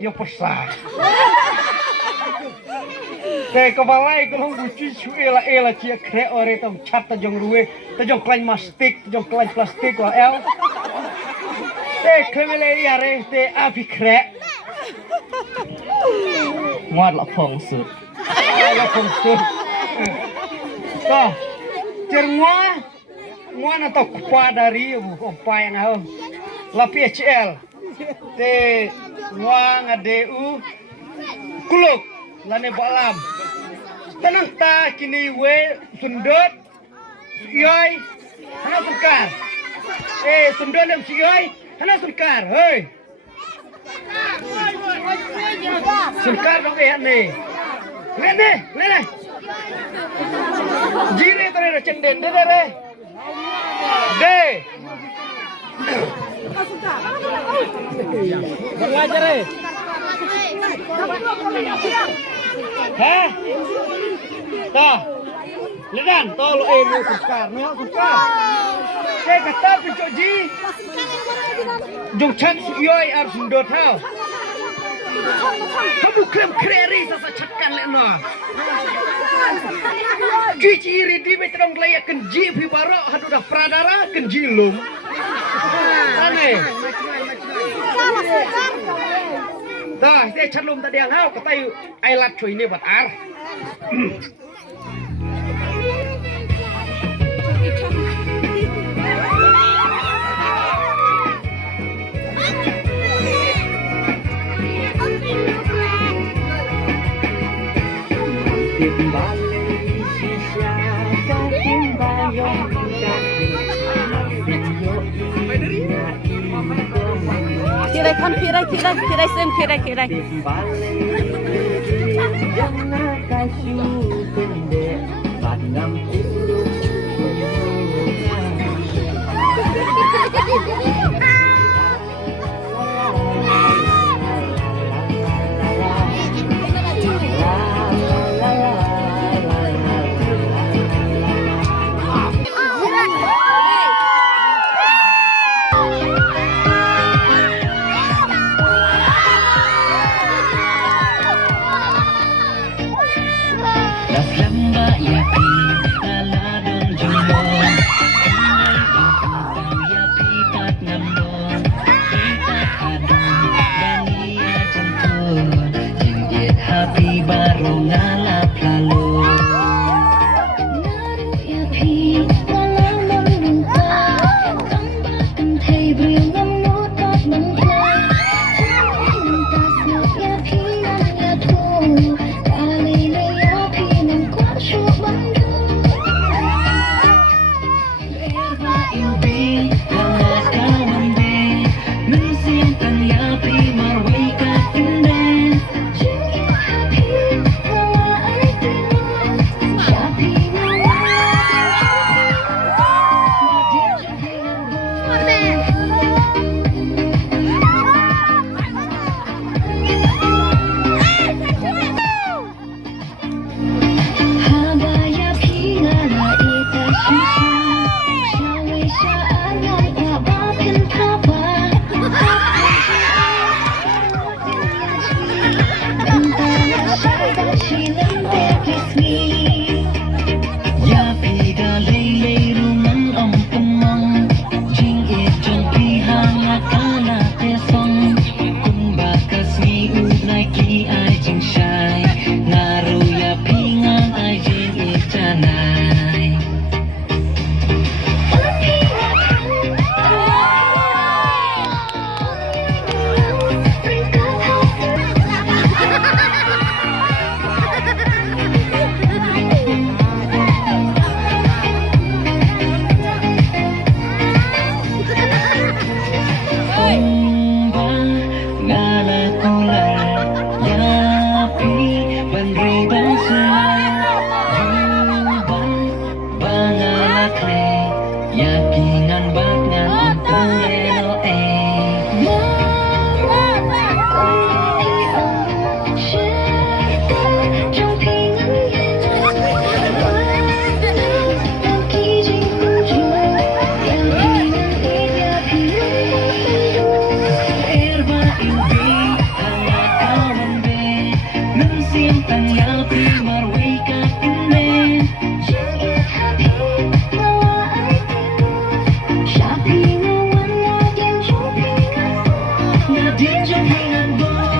yang pesah. Teh kebalai kalau buci ela cia krek ore tong cat tajong ruwe tajong klain mastik tajong klain plastik wa el. Teh kemele yare teh api krek. Ngoat la phong sud. La phong sud. Toh, cerngwa ngoan atau kupa dari kupa yang hau. La PHL. Teh ngoan adeu kuluk lane balam. Tenang ta kini we sundut sioi hana sungkar. Sundut dan sioi hana sungkar. Hei. Sungkar dong ni. Lene. Jiri tadi cenden de. De. Belajar Hah? Tah. Ledan tol nu sukar. Saya kata pincuk ji. Jung chat yoi ar sundot hau. Kamu klaim kreri sasa chatkan le no. Ji ciri di betrong layak kenji pi barok hadu dah pradara kenji lum. Aneh. Dah, saya calon tadi yang hau kata ailat cuy ini batar. Kirai. boy